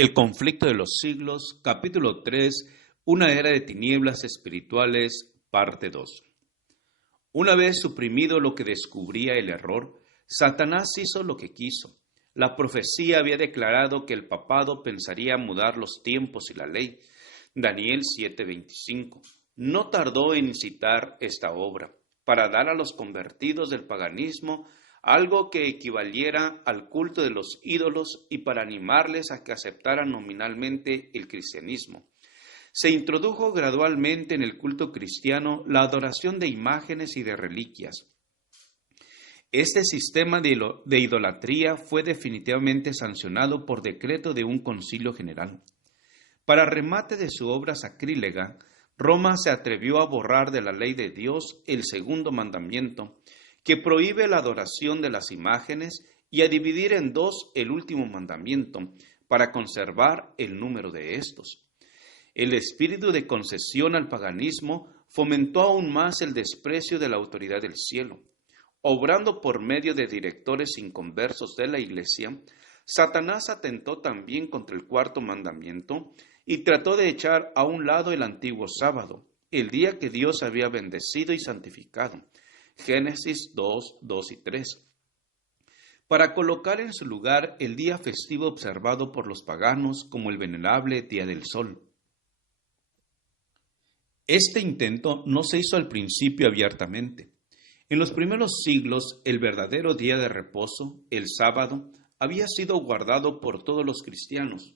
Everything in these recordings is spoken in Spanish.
El conflicto de los siglos, capítulo 3, una era de tinieblas espirituales, parte 2. Una vez suprimido lo que descubría el error, Satanás hizo lo que quiso. La profecía había declarado que el papado pensaría mudar los tiempos y la ley. Daniel 7:25. No tardó en incitar esta obra, para dar a los convertidos del paganismo algo que equivaliera al culto de los ídolos y para animarles a que aceptaran nominalmente el cristianismo. Se introdujo gradualmente en el culto cristiano la adoración de imágenes y de reliquias. Este sistema de idolatría fue definitivamente sancionado por decreto de un concilio general. Para remate de su obra sacrílega, Roma se atrevió a borrar de la ley de Dios el segundo mandamiento, que prohíbe la adoración de las imágenes, y a dividir en dos el último mandamiento, para conservar el número de estos. El espíritu de concesión al paganismo fomentó aún más el desprecio de la autoridad del cielo. Obrando por medio de directores inconversos de la Iglesia, Satanás atentó también contra el cuarto mandamiento y trató de echar a un lado el antiguo sábado, el día que Dios había bendecido y santificado. Génesis 2, 2 y 3. Para colocar en su lugar el día festivo observado por los paganos como el venerable Día del Sol. Este intento no se hizo al principio abiertamente. En los primeros siglos, el verdadero día de reposo, el sábado, había sido guardado por todos los cristianos,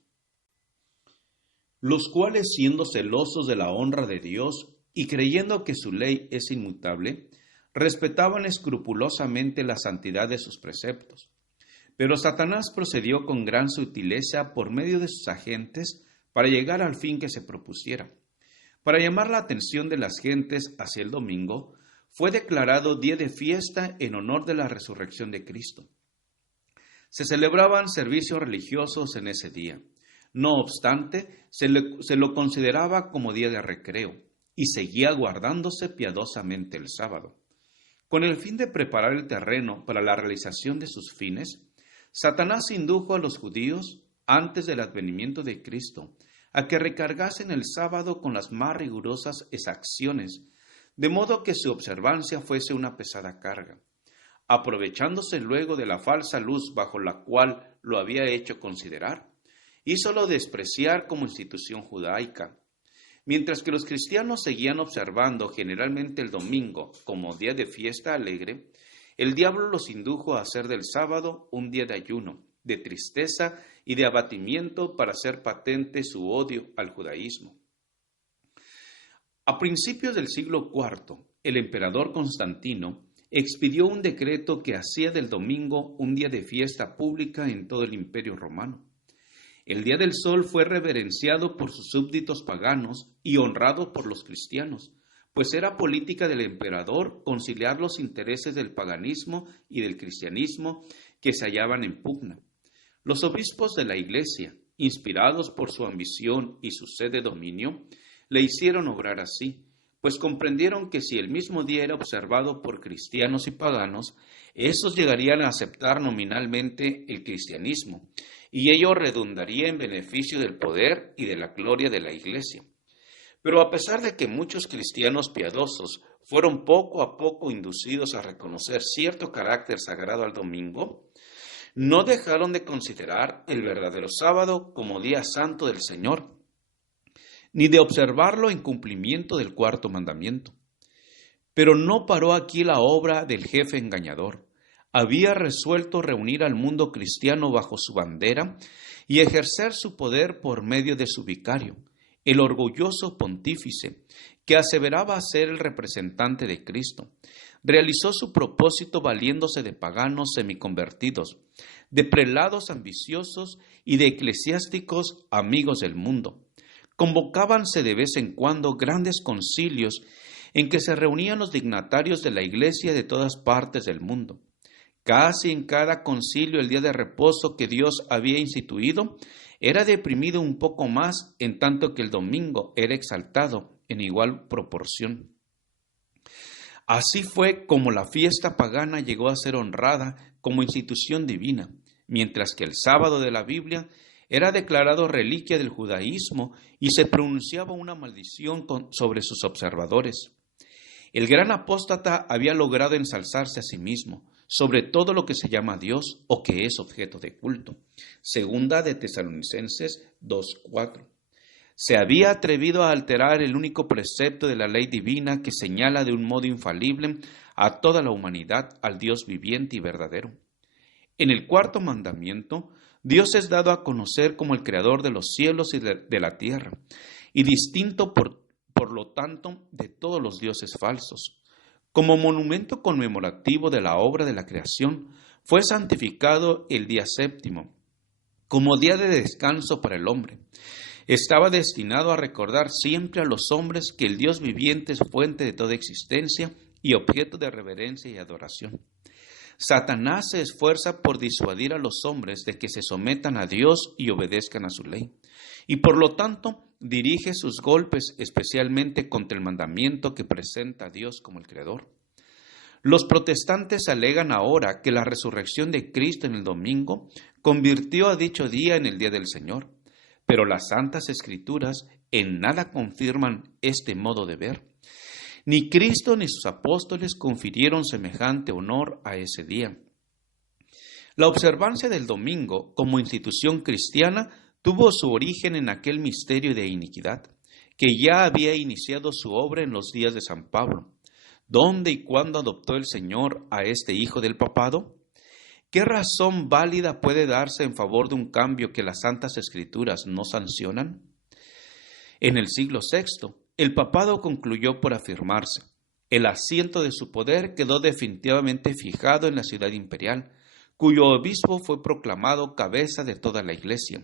los cuales, siendo celosos de la honra de Dios y creyendo que su ley es inmutable, respetaban escrupulosamente la santidad de sus preceptos. Pero Satanás procedió con gran sutileza por medio de sus agentes para llegar al fin que se propusiera. Para llamar la atención de las gentes hacia el domingo, fue declarado día de fiesta en honor de la resurrección de Cristo. Se celebraban servicios religiosos en ese día. No obstante, se lo consideraba como día de recreo y seguía guardándose piadosamente el sábado. Con el fin de preparar el terreno para la realización de sus fines, Satanás indujo a los judíos, antes del advenimiento de Cristo, a que recargasen el sábado con las más rigurosas exacciones, de modo que su observancia fuese una pesada carga. Aprovechándose luego de la falsa luz bajo la cual lo había hecho considerar, hízolo despreciar como institución judaica. Mientras que los cristianos seguían observando generalmente el domingo como día de fiesta alegre, el diablo los indujo a hacer del sábado un día de ayuno, de tristeza y de abatimiento para hacer patente su odio al judaísmo. A principios del siglo IV, el emperador Constantino expidió un decreto que hacía del domingo un día de fiesta pública en todo el Imperio Romano. El Día del Sol fue reverenciado por sus súbditos paganos y honrado por los cristianos, pues era política del emperador conciliar los intereses del paganismo y del cristianismo que se hallaban en pugna. Los obispos de la Iglesia, inspirados por su ambición y su sed de dominio, le hicieron obrar así, pues comprendieron que si el mismo día era observado por cristianos y paganos, estos llegarían a aceptar nominalmente el cristianismo, y ello redundaría en beneficio del poder y de la gloria de la Iglesia. Pero a pesar de que muchos cristianos piadosos fueron poco a poco inducidos a reconocer cierto carácter sagrado al domingo, no dejaron de considerar el verdadero sábado como día santo del Señor, ni de observarlo en cumplimiento del cuarto mandamiento. Pero no paró aquí la obra del jefe engañador. Había resuelto reunir al mundo cristiano bajo su bandera y ejercer su poder por medio de su vicario, el orgulloso pontífice, que aseveraba ser el representante de Cristo. Realizó su propósito valiéndose de paganos semiconvertidos, de prelados ambiciosos y de eclesiásticos amigos del mundo. Convocábanse de vez en cuando grandes concilios en que se reunían los dignatarios de la Iglesia de todas partes del mundo. Casi en cada concilio el día de reposo que Dios había instituido era deprimido un poco más, en tanto que el domingo era exaltado en igual proporción. Así fue como la fiesta pagana llegó a ser honrada como institución divina, mientras que el sábado de la Biblia Era declarado reliquia del judaísmo y se pronunciaba una maldición sobre sus observadores. El gran apóstata había logrado ensalzarse a sí mismo sobre todo lo que se llama Dios o que es objeto de culto. Segunda de Tesalonicenses 2:4. Se había atrevido a alterar el único precepto de la ley divina que señala de un modo infalible a toda la humanidad al Dios viviente y verdadero. En el cuarto mandamiento, Dios es dado a conocer como el creador de los cielos y de la tierra, y distinto por lo tanto de todos los dioses falsos. Como monumento conmemorativo de la obra de la creación, fue santificado el día séptimo, como día de descanso para el hombre. Estaba destinado a recordar siempre a los hombres que el Dios viviente es fuente de toda existencia y objeto de reverencia y adoración. Satanás se esfuerza por disuadir a los hombres de que se sometan a Dios y obedezcan a su ley, y por lo tanto dirige sus golpes especialmente contra el mandamiento que presenta a Dios como el Creador. Los protestantes alegan ahora que la resurrección de Cristo en el domingo convirtió a dicho día en el día del Señor, pero las Santas Escrituras en nada confirman este modo de ver. Ni Cristo ni sus apóstoles confirieron semejante honor a ese día. La observancia del domingo como institución cristiana tuvo su origen en aquel misterio de iniquidad, que ya había iniciado su obra en los días de San Pablo. ¿Dónde y cuándo adoptó el Señor a este hijo del papado? ¿Qué razón válida puede darse en favor de un cambio que las Santas Escrituras no sancionan? En el siglo VI, el papado concluyó por afirmarse. El asiento de su poder quedó definitivamente fijado en la ciudad imperial, cuyo obispo fue proclamado cabeza de toda la Iglesia.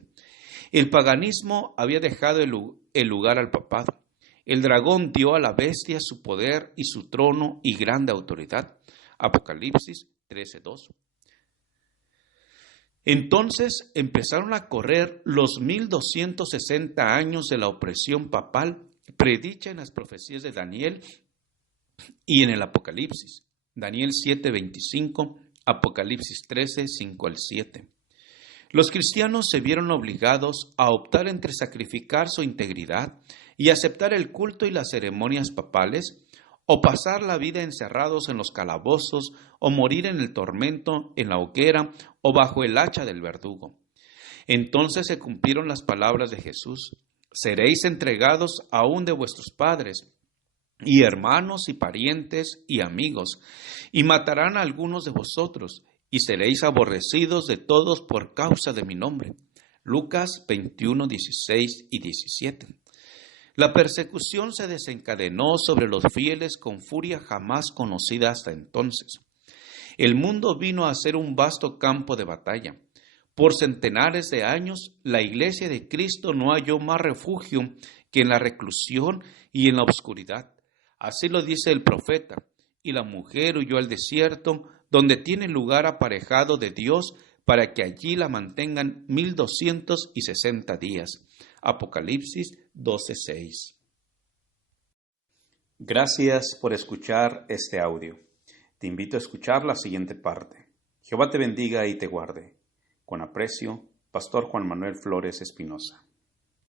El paganismo había dejado el lugar al papado. El dragón dio a la bestia su poder y su trono y grande autoridad. Apocalipsis 13:2. Entonces empezaron a correr los 1260 años de la opresión papal predicha en las profecías de Daniel y en el Apocalipsis. Daniel 7:25, Apocalipsis 13:5-7. Los cristianos se vieron obligados a optar entre sacrificar su integridad y aceptar el culto y las ceremonias papales, o pasar la vida encerrados en los calabozos, o morir en el tormento, en la hoguera, o bajo el hacha del verdugo. Entonces se cumplieron las palabras de Jesús: seréis entregados aún de vuestros padres, y hermanos, y parientes, y amigos, y matarán a algunos de vosotros, y seréis aborrecidos de todos por causa de mi nombre. Lucas 21:16-17. La persecución se desencadenó sobre los fieles con furia jamás conocida hasta entonces. El mundo vino a ser un vasto campo de batalla. Por centenares de años, la Iglesia de Cristo no halló más refugio que en la reclusión y en la oscuridad. Así lo dice el profeta: y la mujer huyó al desierto, donde tiene lugar aparejado de Dios, para que allí la mantengan 1260 días. Apocalipsis 12:6. Gracias por escuchar este audio. Te invito a escuchar la siguiente parte. Jehová te bendiga y te guarde. Con aprecio, Pastor Juan Manuel Flores Espinosa.